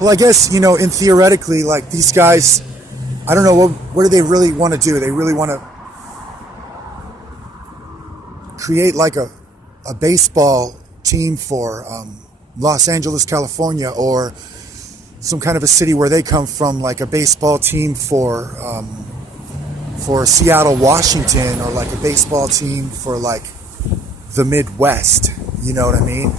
Well, I guess, in theoretically, like these guys, I don't know, what do they really want to do? They really want to create like a baseball team for Los Angeles, California, or some kind of a city where they come from, like a baseball team for Seattle, Washington, or like a baseball team for like the Midwest. You know what I mean?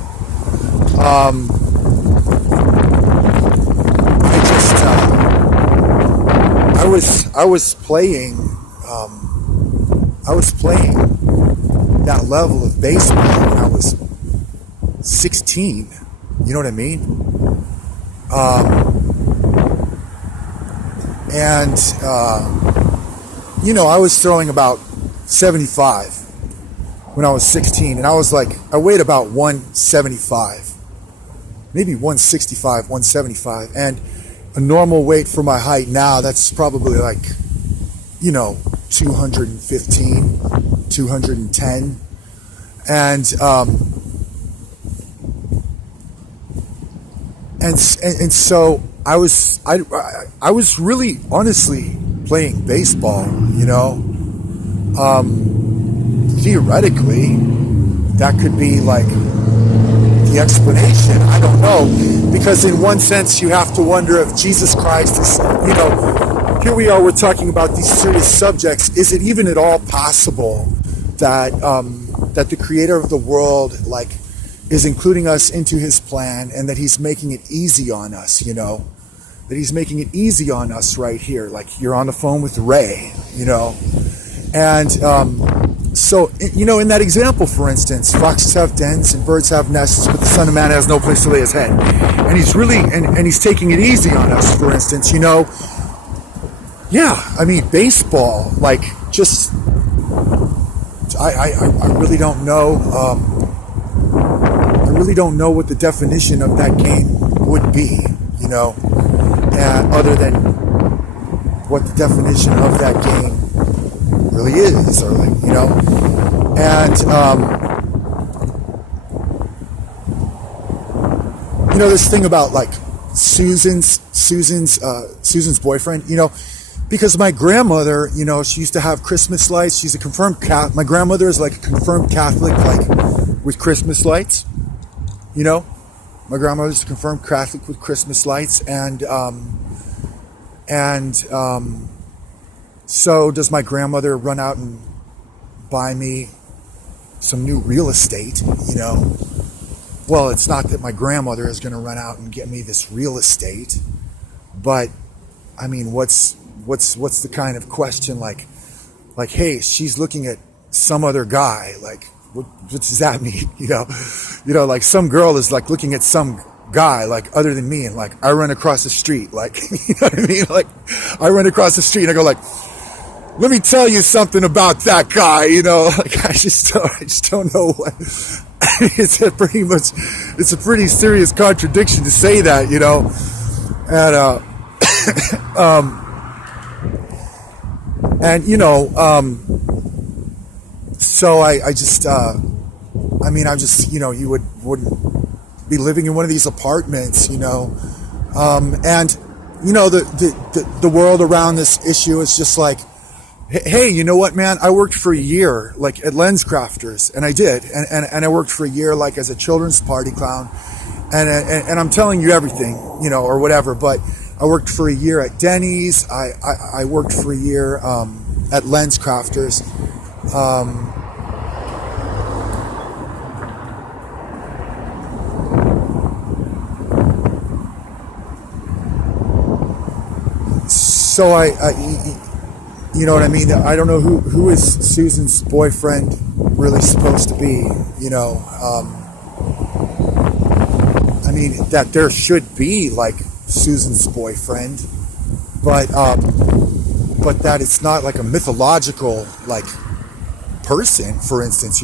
I was playing that level of baseball when I was 16. You know what I mean? I was throwing about 75 when I was 16, and I weighed about 175, maybe 165, 175, and a normal weight for my height now, that's probably like, 215, 210. And so I was really honestly playing baseball, theoretically that could be like the explanation. I don't know, because in one sense you have to wonder if Jesus Christ is, here we are, we're talking about these serious subjects. Is it even at all possible that that the creator of the world is including us into his plan, and that he's making it easy on us, that he's making it easy on us right here, like you're on the phone with Ray, and so, in that example, for instance, foxes have dens and birds have nests, but the Son of Man has no place to lay his head. And he's really, and he's taking it easy on us, for instance, yeah, I mean, baseball, I really don't know, what the definition of that game would be, other than what the definition of that game really is, or and this thing about Susan's boyfriend, because my grandmother, she used to have Christmas lights. She's a confirmed Catholic. My grandmother is like a confirmed Catholic, with Christmas lights. My grandmother's a confirmed Catholic with Christmas lights, and so does my grandmother run out and buy me some new real estate, Well, it's not that my grandmother is going to run out and get me this real estate, but I mean, what's the kind of question like, hey, she's looking at some other guy, what does that mean? Some girl is looking at some guy other than me, and I run across the street, you know what I mean? I run across the street and I go let me tell you something about that guy, I just don't know what. It's a pretty serious contradiction to say that, so I just, you wouldn't be living in one of these apartments, and, the world around this issue is just hey, you know what, man? I worked for a year, at LensCrafters, and I did, and I worked for a year, as a children's party clown, and I'm telling you everything, or whatever, but I worked for a year at Denny's, I worked for a year, at LensCrafters, so I you know what I mean? I don't know who is Susan's boyfriend really supposed to be, I mean, that there should be Susan's boyfriend, but that it's not a mythological person, for instance,